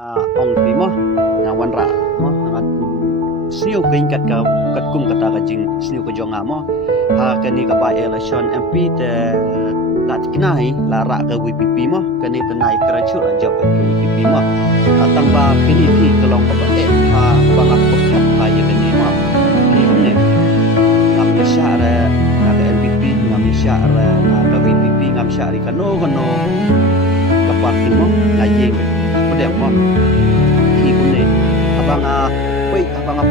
ong pi mo nga wan ra mo nga sniu kain kat kum kata ka jing sniu ko jonga mo ha kani ka ba election MP te lat kinai la ra ka WPP mo kani tanai kerajur ajak ka WPP mo atang ba kini thi kelong ka ba ha bangak pekhat ha ya kani mo ni ne ngam ya syara na ka MPP ngam ya syara na ka WPP ngam syari kano ka parti mo na ye pedek mo ki kunne abang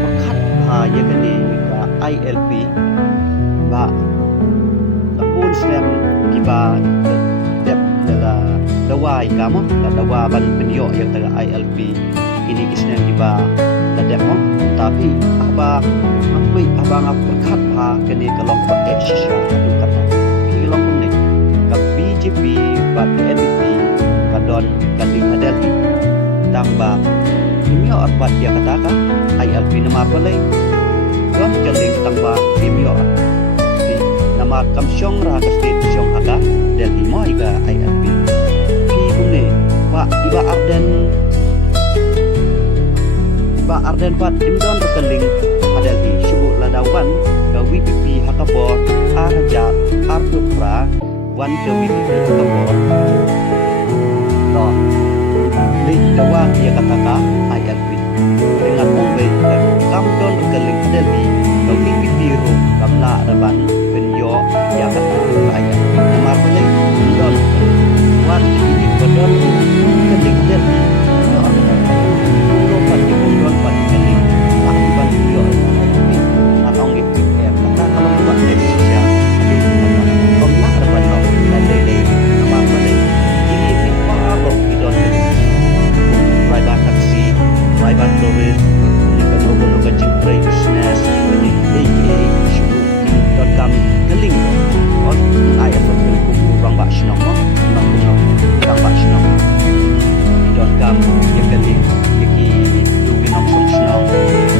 pekat ha ya kani ka ILP ba lapun sem kiba dep daga dawai kamo dawa ban penyo yang daga ILP ini kisnem kiba dep mo tapi abang pekat ha kani kalong pa eksisya adu kata kilong kunne ka BJP ba NPP kadon kanding adali tamba kimio arpat dia katakan ILP nama balai don keling tamba kimio nama kamsyong ra ka state syong aga Delhi mo iga ILP pi kumne pa iba arden pat imdon rekeling Delhi syubu ladawan ka WPP hakabor araja artupra wan ke WPP hakabor no li dawa dia katakan ILP dengan ombe kam don rekeling Delhi ka WPP ro kamla raban penyo ya kata ILP nama boleh don wan ini kodon keling Delhi no pati don pati keling akibat yo ILP atau ngipm kata kalau buat Indonesia kamla raban no dan lele nama boleh ini ni paro don private taxi private tourist ini kan logo jingpray business ini AKA syukur ini don kami keling on ayat berkumpul orang bak senang orang bak senang don kami yang keling yaki dugi nam song senang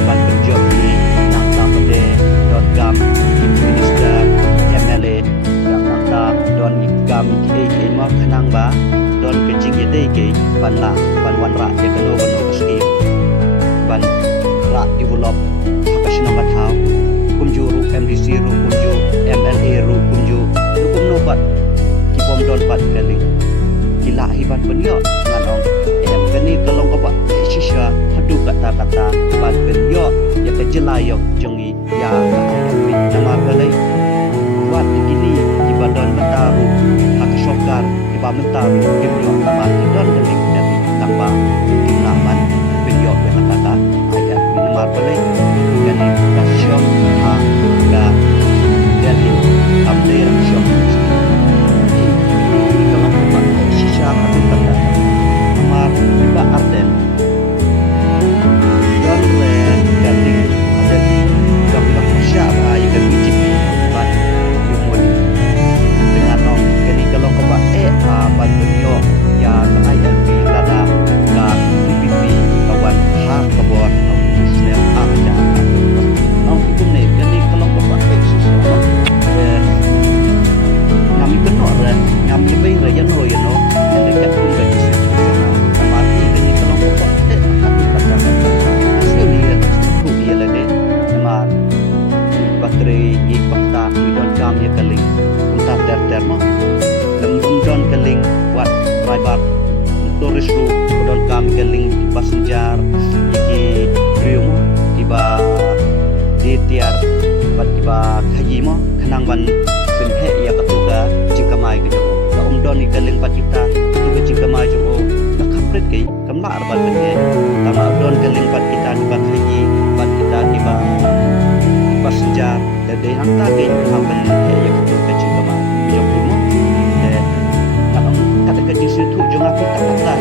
ban kerja ni nak tapade don kami minister MLA yang nak don kami AKA mak kenang ba don kecing yede ke ban wan ra ya kano scheme ban ra develop hakasino mathaw kumju ru MDC ru kumju MLA ru kumju kum nobat kipom don pat kali kila hiban penyo nganong kani kalong ka shisha hadu kata ban penyo ya kejelayok jongi ya nama balai buat begini ibadon mentaru hak sokar iba mentaru kimyo nama don kali dari tambah kimlaman penyo ya kata ayat nama balai kani kasyok ha ga dari amde syok kalau buat shisha hadu kata nama iba arden don re gading ada di kabilah masyarakat ayat BJP ban yumul dengan nong kini kalau keba ban penyo ya ke ILP lada ka BPP kawan hak kebon Muslim arja nong ikum ne kini kalau keba ngami kenor ngami bay re yano dekat pun gaji sana mati kini kalau keba kata asli ni tu dia lade nama baterai ni pakta don kam ya keling unta ter mo don keling buat private turis ru don kam keling di passenger iki trio mo tiba di tiar bat tiba kaji mo kenang ban penhe ya katuga jika mai gitu ka don ni keling bat kita tu jika mai jo ka kapret kai kamla arbat penhe tama don keling bat kita di bat haji bat kita tiba passenger dari angka ke hamban ya katuga jika mai bijok mo kata kerja situ jangan kita kata